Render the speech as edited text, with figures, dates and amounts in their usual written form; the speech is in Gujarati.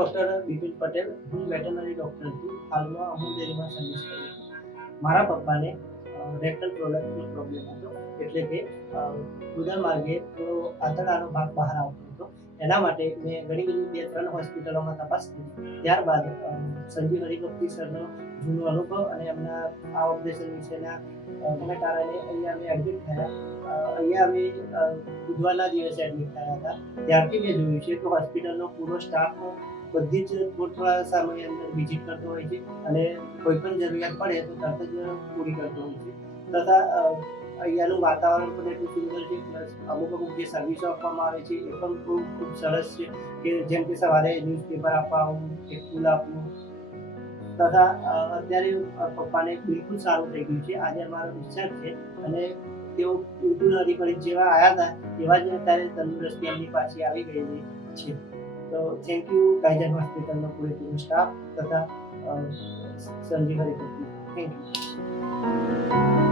ડૉક્ટર બિપિન પટેલ, હું વેટરનરી ડૉક્ટર છું. હાલમાં અમૂલ ડેરીમાં સર્વિસ કરું છું. મારા પપ્પાને રેક્ટલ પ્રોલેપ્સનો પ્રોબ્લેમ હતો, એટલે કે રુધિર માર્ગે થોડો આંતરડાનો ભાગ બહાર આવતો હતો. એના માટે મેં ઘણી બધી 2-3 હોસ્પિટલોમાં તપાસ કરી. ત્યારબાદ સંજીવ હરિભક્તિ સરનો જૂનો અનુભવ અને એમના આ ઓપરેશન વિશેના એના કારણે અહીંયા અમે એડમિટ થયા. અહીંયા અમે બુધવારના દિવસે એડમિટ થયા હતા. ત્યારથી મેં જોયું છે કે હોસ્પિટલનો પૂરો સ્ટાફ બધી જ થોડા સમય અંદર વિઝિટ કરતો હોય છે અને કોઈ પણ જરૂરિયાત પડે તો તરત જ પૂરી કરતો હોય છે. તથા અહીંયાનું વાતાવરણ પણ એટલું સુંદર છે, પ્લસ અમુક જે સર્વિસો આપવામાં આવે છે એ પણ ખૂબ સરસ છે, કે જેમ કે સવારે ન્યૂઝપેપર આપવા આવવું કે ફૂલ આપવું. તથા અત્યારે પપ્પાને બિલકુલ સારું થઈ ગયું છે. આજે અમારો ડિસ્ચાર્જ છે અને તેઓ બિલકુલ હરીફરી જેવા આવ્યા હતા એવા જ અત્યારે તંદુરસ્તી એમની પાછી આવી ગયેલી છે. તો થેન્ક યુ કાયજન હોસ્પિટલનો પૂરેપૂરો સ્ટાફ તથા સંજીવ હરિભક્તિ. Thank you.